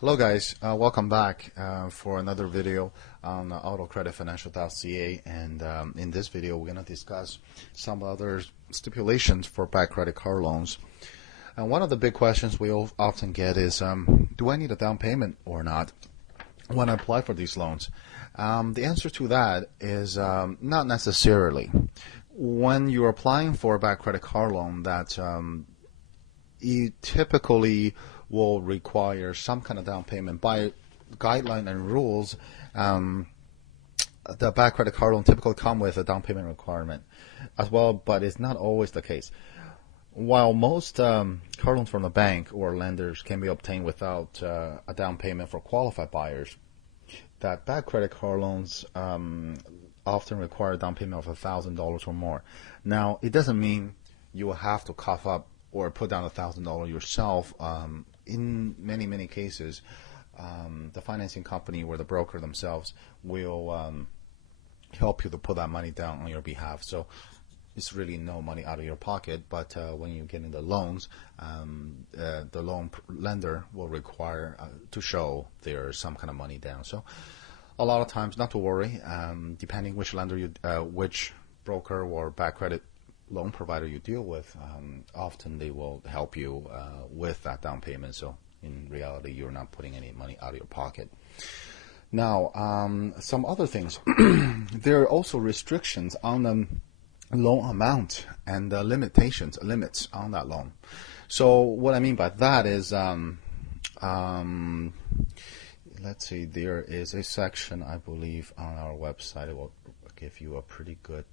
Hello guys, welcome back for another video on AutoCreditFinancial.ca, and in this video we're going to discuss some other stipulations for bad credit card loans. And one of the big questions we often get is, do I need a down payment or not when I apply for these loans? The answer to that is not necessarily. When you're applying for a bad credit card loan, that you typically will require some kind of down payment. By guideline and rules, the bad credit card loan typically come with a down payment requirement as well, but it's not always the case. While most card loans from the bank or lenders can be obtained without a down payment for qualified buyers, that bad credit card loans often require a down payment of $1,000 or more. Now, it doesn't mean you will have to cough up or put down $1,000 yourself. In many cases, the financing company or the broker themselves will help you to put that money down on your behalf. So it's really no money out of your pocket, but when you get into loans, the loan lender will require to show there's some kind of money down. So a lot of times, not to worry, depending which lender which broker or bad credit loan provider you deal with, often they will help you with that down payment. So in reality, you're not putting any money out of your pocket. Now, some other things. There are also restrictions on the loan amount and limits on that loan. So what I mean by that is, let's see, there is a section, I believe, on our website. It will give you a pretty good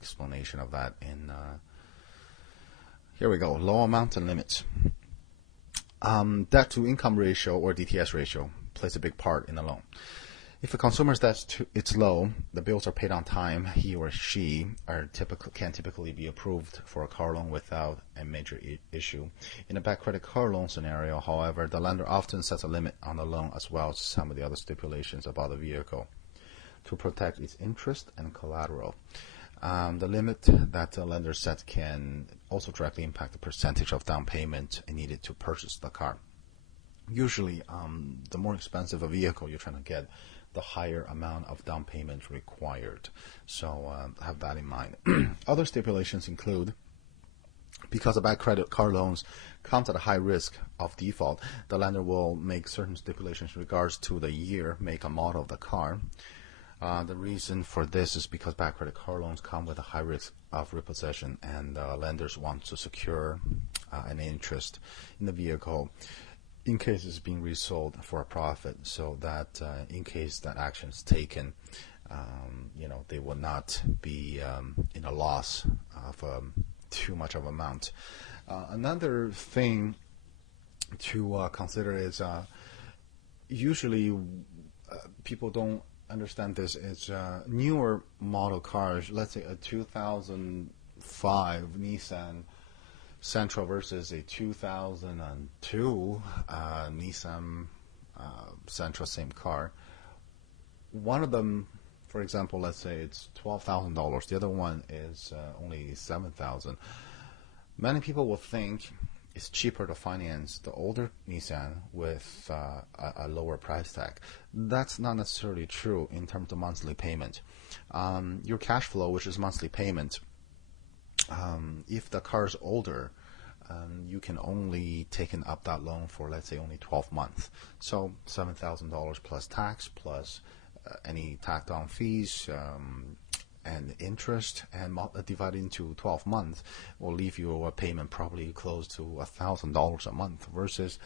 explanation of that. In here we go, loan amount and limits. Debt to income ratio, or DTS ratio, plays a big part in the loan. If a consumer's debt it's low, the bills are paid on time, he or she can typically be approved for a car loan without a major issue. In a bad credit card loan scenario, however, the lender often sets a limit on the loan as well as some of the other stipulations about the vehicle to protect its interest and collateral. The limit that the lender sets can also directly impact the percentage of down payment needed to purchase the car. Usually, the more expensive a vehicle you're trying to get, the higher amount of down payment required. So have that in mind. Other stipulations include, because a bad credit card loans comes at a high risk of default, the lender will make certain stipulations in regards to the year, make, and model of the car. The reason for this is because bad credit card loans come with a high risk of repossession, and lenders want to secure an interest in the vehicle in case it's being resold for a profit, so that in case that action is taken, they will not be in a loss of too much of amount. Another thing to consider is usually people don't understand this. It's newer model cars, let's say a 2005 Nissan Sentra versus a 2002 Nissan Sentra, same car. One of them, for example, let's say it's $12,000. The other one is only $7,000. Many people will think it's cheaper to finance the older Nissan with a lower price tag. That's not necessarily true in terms of monthly payment. Your cash flow, which is monthly payment, if the car is older, you can only take up that loan for, let's say, only 12 months. So $7,000 plus tax, plus any tacked on fees and interest, and divided into 12 months will leave you a payment probably close to $1,000 a month, versus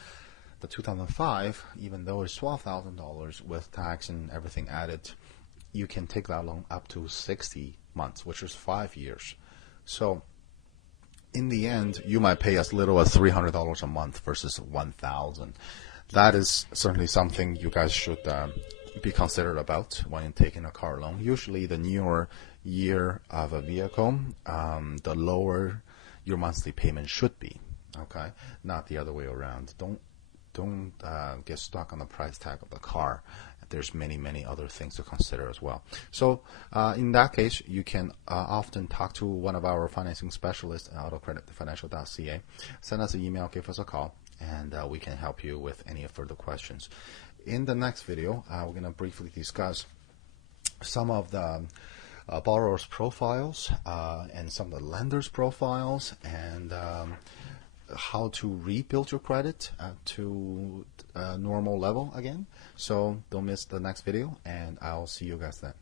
the 2005, even though it's $12,000 with tax and everything added, you can take that loan up to 60 months, which is 5 years. So in the end, you might pay as little as $300 a month versus $1,000. That is certainly something you guys should be considerate about when taking a car loan. Usually, the newer year of a vehicle, the lower your monthly payment should be. Okay, not the other way around. Don't get stuck on the price tag of the car. There's many other things to consider as well. So in that case, you can often talk to one of our financing specialists at AutoCreditFinancial.ca. Send us an email, give us a call, and we can help you with any further questions. In the next video, we're going to briefly discuss some of the borrowers' profiles and some of the lenders' profiles, and how to rebuild your credit to a normal level again. So don't miss the next video, and I'll see you guys then.